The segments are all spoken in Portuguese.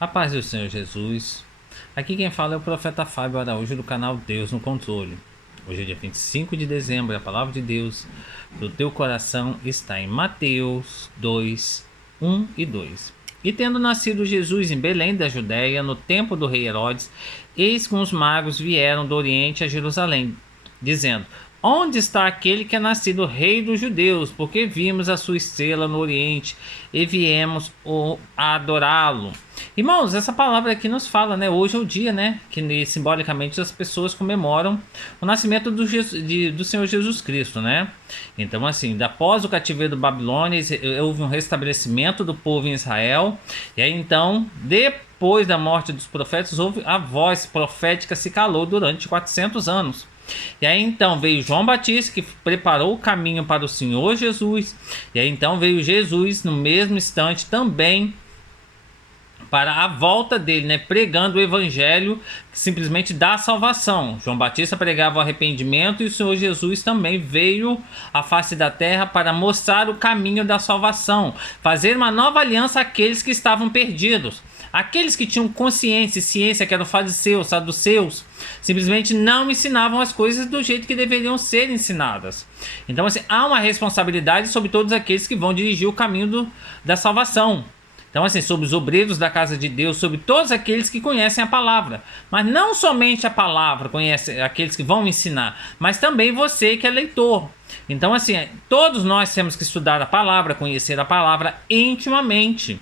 A paz do Senhor Jesus. Aqui quem fala é o profeta Fábio Araújo do canal Deus no Controle. Hoje é dia 25 de dezembro e a palavra de Deus do teu coração está em Mateus 2, 1 e 2. E tendo nascido Jesus em Belém da Judéia, no tempo do rei Herodes, eis que uns magos vieram do Oriente a Jerusalém, dizendo: Onde está aquele que é nascido rei dos judeus? Porque vimos a sua estrela no Oriente e viemos a adorá-lo. Irmãos, essa palavra aqui nos fala, né? Hoje é o dia, né? Que simbolicamente as pessoas comemoram o nascimento do Senhor Jesus Cristo, né? Então, assim, após o cativeiro do Babilônia, houve um restabelecimento do povo em Israel. E aí, então, depois da morte dos profetas, houve a voz profética se calou durante 400 anos. E aí então veio João Batista, que preparou o caminho para o Senhor Jesus. E aí então veio Jesus no mesmo instante também para a volta dele, né, pregando o evangelho que simplesmente dá salvação. João Batista pregava o arrependimento e o Senhor Jesus também veio à face da terra para mostrar o caminho da salvação, fazer uma nova aliança àqueles que estavam perdidos. Aqueles que tinham consciência e ciência, que eram fariseus, saduceus, simplesmente não ensinavam as coisas do jeito que deveriam ser ensinadas. Então, assim, há uma responsabilidade sobre todos aqueles que vão dirigir o caminho da salvação. Então, assim, sobre os obreiros da casa de Deus, sobre todos aqueles que conhecem a palavra. Mas não somente a palavra conhece aqueles que vão ensinar, mas também você que é leitor. Então, assim, todos nós temos que estudar a palavra, conhecer a palavra intimamente.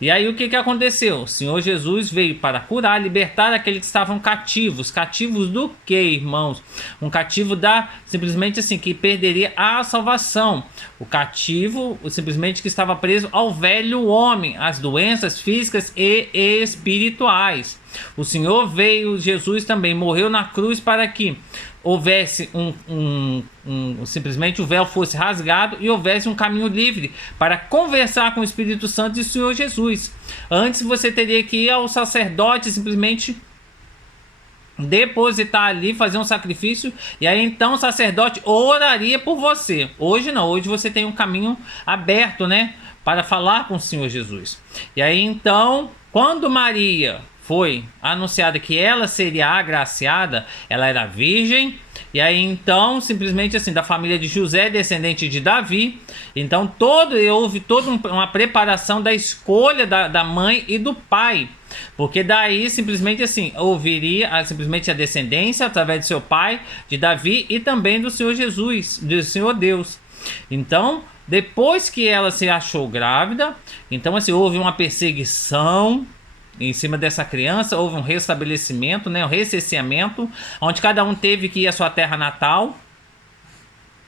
E aí o que aconteceu? O Senhor Jesus veio para curar, libertar aqueles que estavam cativos. Cativos do que, irmãos? Um cativo simplesmente assim, que perderia a salvação. O cativo, simplesmente que estava preso ao velho homem, às doenças físicas e espirituais. O Senhor veio, Jesus também morreu na cruz para que houvesse simplesmente o véu fosse rasgado e houvesse um caminho livre para conversar com o Espírito Santo e o Senhor Jesus. Antes você teria que ir ao sacerdote, simplesmente depositar ali, fazer um sacrifício, e aí então o sacerdote oraria por você. Hoje não, hoje você tem um caminho aberto, né, para falar com o Senhor Jesus. E aí então, quando Maria foi anunciada que ela seria agraciada, ela era virgem, e aí então, simplesmente assim, da família de José, descendente de Davi. Então houve toda uma preparação da escolha da mãe e do pai, porque daí simplesmente assim, ouviria simplesmente a descendência através de seu pai, de Davi, e também do Senhor Jesus, do Senhor Deus. Então, depois que ela se achou grávida, então assim, houve uma perseguição em cima dessa criança, houve um restabelecimento, né, um recenseamento, onde cada um teve que ir à sua terra natal.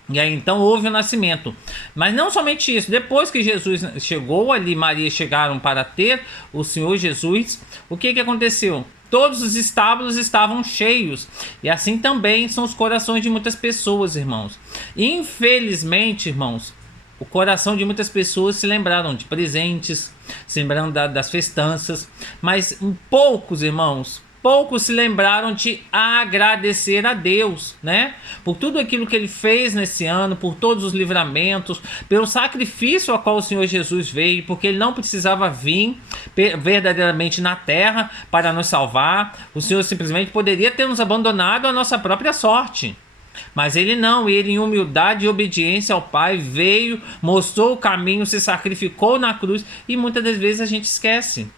E aí então houve o nascimento. Mas não somente isso, depois que Jesus chegou ali, Maria chegaram para ter o Senhor Jesus, o que aconteceu? Todos os estábulos estavam cheios. E assim também são os corações de muitas pessoas, irmãos. Infelizmente, irmãos, o coração de muitas pessoas se lembraram de presentes, se lembraram das festanças, mas poucos, irmãos, poucos se lembraram de agradecer a Deus, né? Por tudo aquilo que Ele fez nesse ano, por todos os livramentos, pelo sacrifício ao qual o Senhor Jesus veio, porque Ele não precisava vir verdadeiramente na terra para nos salvar. O Senhor simplesmente poderia ter nos abandonado à nossa própria sorte. Mas ele não, ele em humildade e obediência ao Pai veio, mostrou o caminho, se sacrificou na cruz, e muitas das vezes a gente esquece.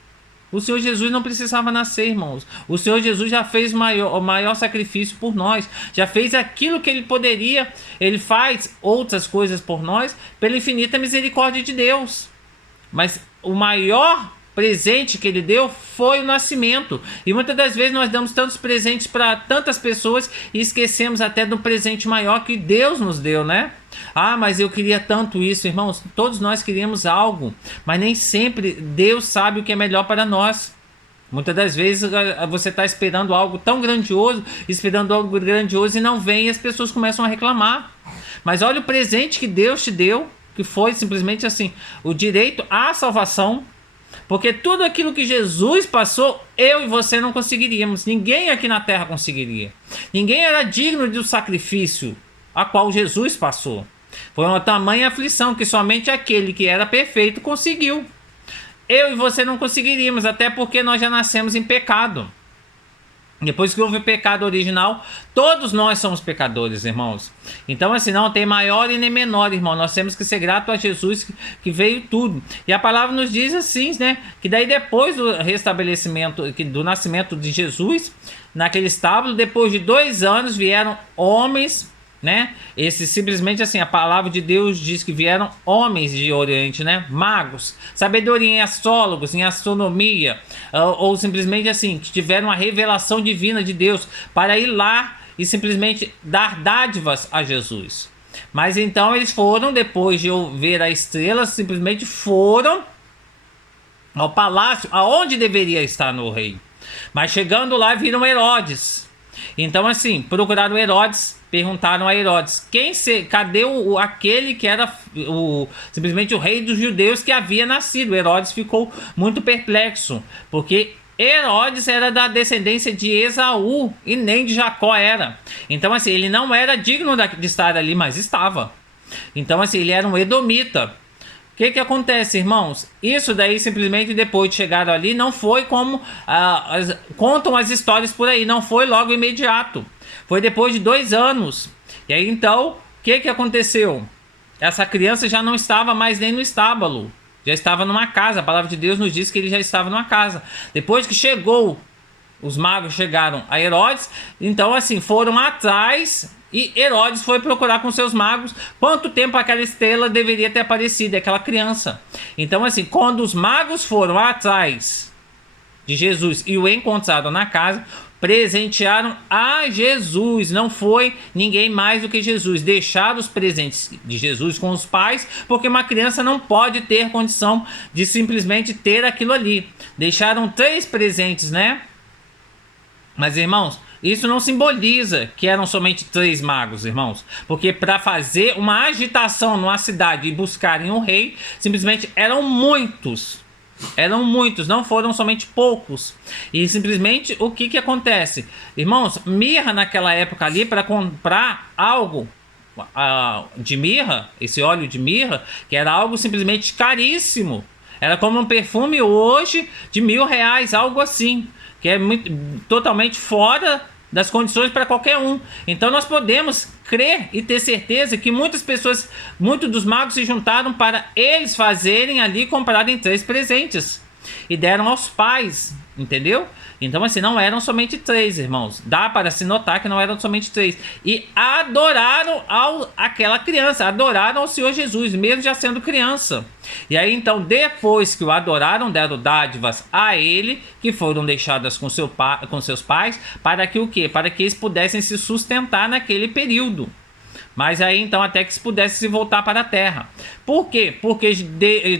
O Senhor Jesus não precisava nascer, irmãos. O Senhor Jesus já fez o maior sacrifício por nós, já fez aquilo que Ele poderia. Ele faz outras coisas por nós pela infinita misericórdia de Deus. Mas o maior presente que Ele deu foi o nascimento. E muitas das vezes nós damos tantos presentes para tantas pessoas e esquecemos até do presente maior que Deus nos deu, né? Ah, mas eu queria tanto isso, irmãos. Todos nós queríamos algo, mas nem sempre Deus sabe o que é melhor para nós. Muitas das vezes você está esperando algo tão grandioso, e não vem, e as pessoas começam a reclamar. Mas olha o presente que Deus te deu, que foi simplesmente assim, o direito à salvação. Porque tudo aquilo que Jesus passou, eu e você não conseguiríamos. Ninguém aqui na terra conseguiria. Ninguém era digno do sacrifício a qual Jesus passou. Foi uma tamanha aflição que somente aquele que era perfeito conseguiu. eu e você não conseguiríamos, até porque nós já nascemos em pecado. Depois que houve o pecado original, todos nós somos pecadores, irmãos. Então, assim, não tem maior e nem menor, irmão. Nós temos que ser gratos a Jesus que veio tudo. E a palavra nos diz assim, né? Que daí depois do restabelecimento, do nascimento de Jesus, naquele estábulo, depois de 2 anos, vieram homens, né? Esse simplesmente assim, a palavra de Deus diz que vieram homens de Oriente, né? Magos, sabedoria em astrólogos, em astronomia, ou simplesmente assim, que tiveram uma revelação divina de Deus para ir lá e simplesmente dar dádivas a Jesus. Mas então eles foram, depois de ver a estrela, simplesmente foram ao palácio, aonde deveria estar o rei. Mas chegando lá, viram Herodes. Então assim, procuraram Herodes, perguntaram a Herodes, cadê aquele que era simplesmente o rei dos judeus que havia nascido? Herodes ficou muito perplexo, porque Herodes era da descendência de Esaú e nem de Jacó era. Então assim, ele não era digno de estar ali, mas estava. Então assim, ele era um edomita. O que acontece, irmãos? Isso daí simplesmente depois de chegar ali, não foi como contam as histórias por aí, não foi logo imediato. Foi depois de 2 anos. E aí então, o que aconteceu? Essa criança já não estava mais nem no estábulo, já estava numa casa. A palavra de Deus nos diz que ele já estava numa casa. Depois que chegou, os magos chegaram a Herodes, então assim, foram atrás. E Herodes foi procurar com seus magos quanto tempo aquela estrela deveria ter aparecido, aquela criança. Então assim, quando os magos foram atrás de Jesus e o encontraram na casa, presentearam a Jesus. Não foi ninguém mais do que Jesus. Deixaram os presentes de Jesus com os pais, porque uma criança não pode ter condição de simplesmente ter aquilo ali. Deixaram 3 presentes, né? Mas irmãos, isso não simboliza que eram somente 3 magos, irmãos. Porque para fazer uma agitação numa cidade e buscarem um rei, simplesmente eram muitos. Eram muitos, não foram somente poucos. E simplesmente o que acontece? Irmãos, mirra naquela época ali, para comprar algo de mirra, esse óleo de mirra, que era algo simplesmente caríssimo. Era como um perfume hoje de R$1.000, algo assim. Que é totalmente fora das condições para qualquer um. Então nós podemos crer e ter certeza que muitos dos magos se juntaram para eles fazerem ali, comprarem 3 presentes e deram aos pais, entendeu? Então assim, não eram somente 3, irmãos. Dá para se notar que não eram somente 3. E adoraram aquela criança, adoraram ao Senhor Jesus, mesmo já sendo criança. E aí então, depois que o adoraram, deram dádivas a ele, que foram deixadas com seus pais, para que o quê? Para que eles pudessem se sustentar naquele período. Mas aí então, até que se pudesse se voltar para a terra. Por quê? Porque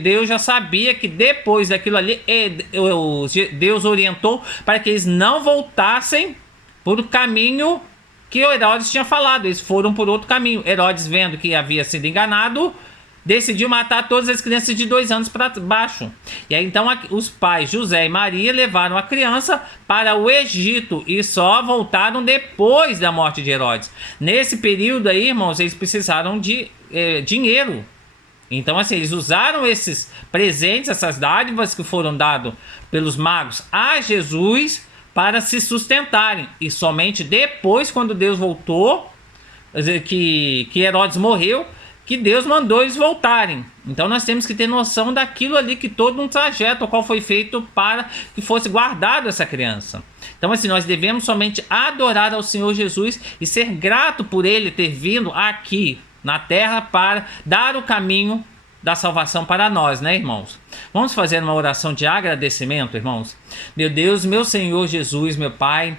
Deus já sabia que depois daquilo ali, Deus orientou para que eles não voltassem por o caminho que Herodes tinha falado. Eles foram por outro caminho. Herodes, vendo que havia sido enganado, decidiu matar todas as crianças de 2 anos para baixo. E aí então os pais José e Maria levaram a criança para o Egito e só voltaram depois da morte de Herodes. Nesse período aí, irmãos, eles precisaram de dinheiro. Então assim, eles usaram esses presentes, essas dádivas que foram dados pelos magos a Jesus para se sustentarem. E somente depois, quando Deus voltou, que Herodes morreu, que Deus mandou eles voltarem. Então nós temos que ter noção daquilo ali, que todo um trajeto, o qual foi feito para que fosse guardado essa criança. Então assim, nós devemos somente adorar ao Senhor Jesus e ser grato por ele ter vindo aqui na terra para dar o caminho da salvação para nós, né, irmãos? Vamos fazer uma oração de agradecimento, irmãos? Meu Deus, meu Senhor Jesus, meu Pai,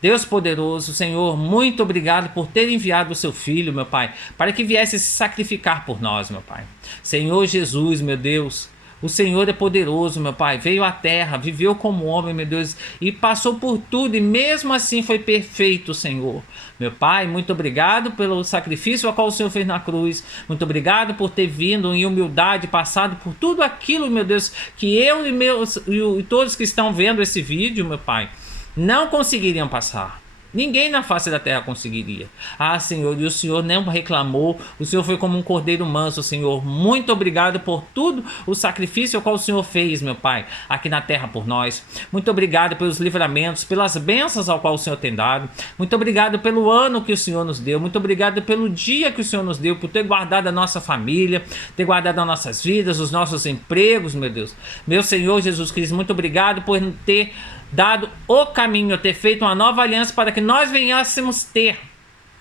Deus poderoso, Senhor, muito obrigado por ter enviado o seu Filho, meu Pai, para que viesse se sacrificar por nós, meu Pai. Senhor Jesus, meu Deus, o Senhor é poderoso, meu Pai, veio à terra, viveu como homem, meu Deus, e passou por tudo, e mesmo assim foi perfeito, Senhor. Meu Pai, muito obrigado pelo sacrifício a qual o Senhor fez na cruz. Muito obrigado por ter vindo em humildade, passado por tudo aquilo, meu Deus, que eu e todos que estão vendo esse vídeo, meu Pai, não conseguiriam passar. Ninguém na face da terra conseguiria. Ah, Senhor, e o Senhor não reclamou. O Senhor foi como um cordeiro manso, Senhor. Muito obrigado por tudo o sacrifício ao qual o Senhor fez, meu Pai, aqui na terra por nós. Muito obrigado pelos livramentos, pelas bênçãos ao qual o Senhor tem dado. Muito obrigado pelo ano que o Senhor nos deu. Muito obrigado pelo dia que o Senhor nos deu, por ter guardado a nossa família, ter guardado as nossas vidas, os nossos empregos, meu Deus. Meu Senhor Jesus Cristo, muito obrigado por ter dado o caminho, ter feito uma nova aliança para que nós venhássemos ter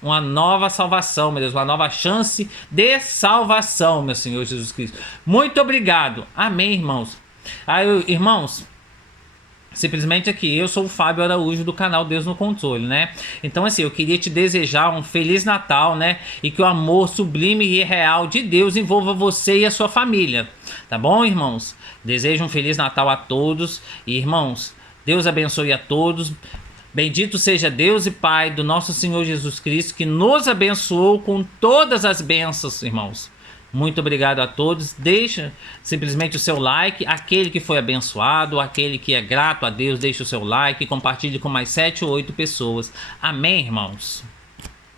uma nova salvação, meu Deus, uma nova chance de salvação, meu Senhor Jesus Cristo. Muito obrigado. Amém, irmãos. Irmãos, simplesmente aqui, eu sou o Fábio Araújo do canal Deus no Controle, né? Então assim, eu queria te desejar um Feliz Natal, né? E que o amor sublime e real de Deus envolva você e a sua família. Tá bom, irmãos? Desejo um Feliz Natal a todos. E irmãos, Deus abençoe a todos. Bendito seja Deus e Pai do nosso Senhor Jesus Cristo, que nos abençoou com todas as bênçãos, irmãos. Muito obrigado a todos. Deixa simplesmente o seu like. Aquele que foi abençoado, aquele que é grato a Deus, deixa o seu like e compartilhe com mais 7 ou 8 pessoas. Amém, irmãos?